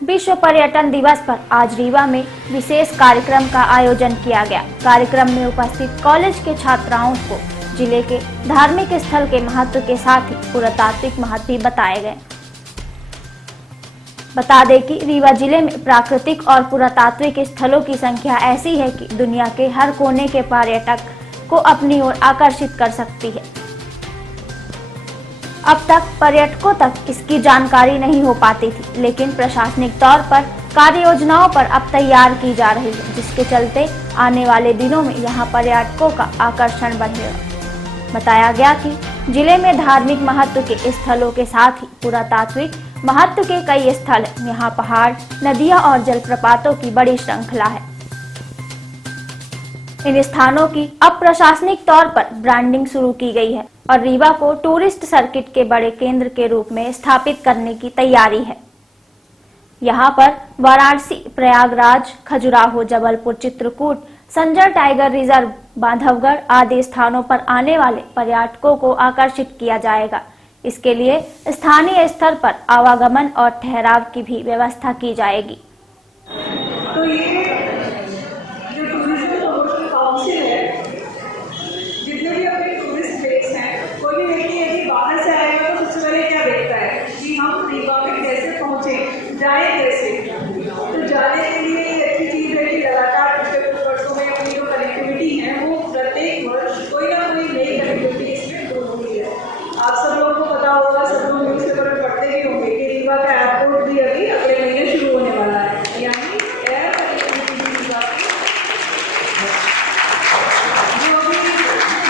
विश्व पर्यटन दिवस पर आज रीवा में विशेष कार्यक्रम का आयोजन किया गया। कार्यक्रम में उपस्थित कॉलेज के छात्राओं को जिले के धार्मिक स्थल के महत्व के साथ ही पुरातात्विक महत्व भी बताए गए। बता दें कि रीवा जिले में प्राकृतिक और पुरातात्विक स्थलों की संख्या ऐसी है कि दुनिया के हर कोने के पर्यटक को अपनी ओर आकर्षित कर सकती है। अब तक पर्यटकों तक इसकी जानकारी नहीं हो पाती थी, लेकिन प्रशासनिक तौर पर कार्य योजनाओं पर अब तैयार की जा रही है, जिसके चलते आने वाले दिनों में यहां पर्यटकों का आकर्षण बढ़ेगा। बताया गया कि जिले में धार्मिक महत्व के स्थलों के साथ ही पुरातात्विक महत्व के कई स्थल हैं। यहाँ पहाड़, नदियां और जलप्रपातों की बड़ी श्रृंखला है। इन स्थानों की अब प्रशासनिक तौर पर ब्रांडिंग शुरू की गई है और रीवा को टूरिस्ट सर्किट के बड़े केंद्र के रूप में स्थापित करने की तैयारी है। यहाँ पर वाराणसी, प्रयागराज, खजुराहो, जबलपुर, चित्रकूट, संजर टाइगर रिजर्व, बांधवगढ़ आदि स्थानों पर आने वाले पर्यटकों को आकर्षित किया जाएगा। इसके लिए स्थानीय स्तर पर आवागमन और ठहराव की भी व्यवस्था की जाएगी। तो ये जो टूरिज्म प्रमोशन काउंसिल है, जितने भी अपने टूरिस्ट प्लेस हैं, कोई भी व्यक्ति यदि बाहर से आएगा तो सबसे पहले क्या देखता है कि हम रीवा में कैसे पहुंचे, जाए कैसे। तो जाने के लिए ये अच्छी चीज़ है कि लगातार पिछले कुछ वर्षों में अपनी जो कनेक्टिविटी है वो प्रत्येक वर्ष कोई ना कोई नई कनेक्टिविटी इसमें शुरू हुई है। आप सब लोगों को पता होगा, सब लोग न्यूज़ पेपर में पढ़ते भी होंगे कि रीवा का एयरपोर्ट भी अभी अगले महीने शुरू होने वाला है, यानी एयर कनेक्टिविटी रीवा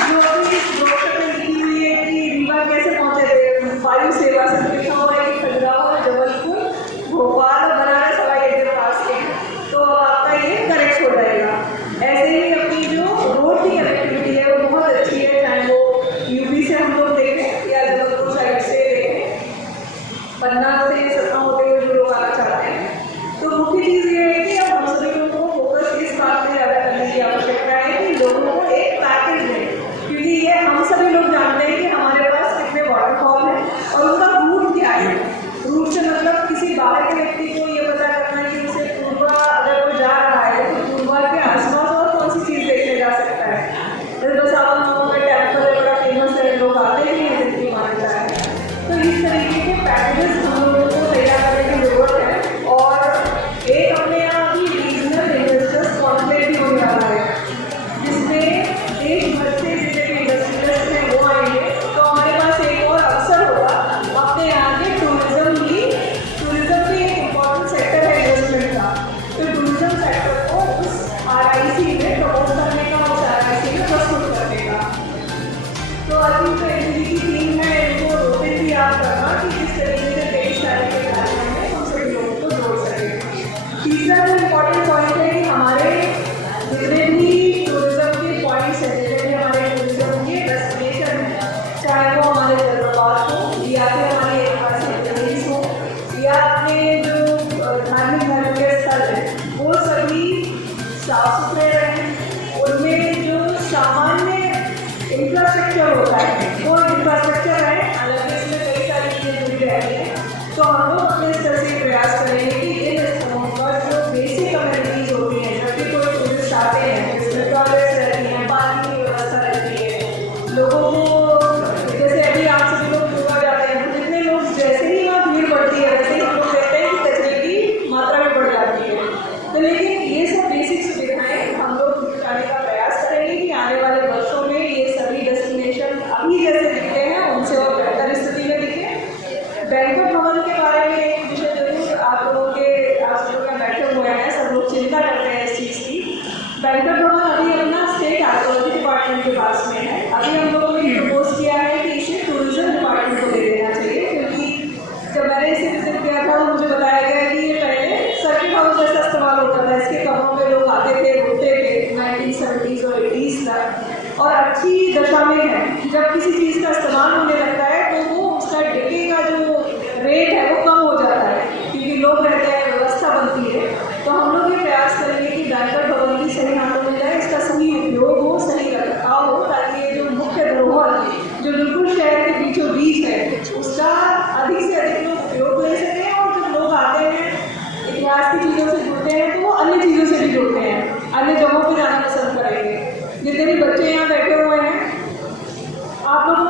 जो अभी ब्रोशर में लिखी हुई है कि रीवा कैसे पहुंचे थे, वायु सेवा से लिखा हुआ है कि खजुराहो, जबलपुर, भोपाल और बनारस हवाई अड्डे पास के, तो अब आपका ये करेक्ट हो जाएगा। ऐसे ही अपनी जो रोड की कनेक्टिविटी है वो बहुत अच्छी है, चाहे वो यूपी से हम लोग देखें या जबलपुर साइड से देखें, पन्ना से सतना होते हुए जो लोग आना चाहते हैं। तो मुख्य चीज़ ये है कि अब हम सभी लोगों को फोकस इस बात पर ज़्यादा करने की आवश्यकता है कि लोगों को एक पैकेज दें, क्योंकि ये हम सभी लोग जानते हैं कि हमारे पास कितने वाटरफॉल हैं और उनका बच्चे यहाँ बैठे हुए हैं, आप लोगों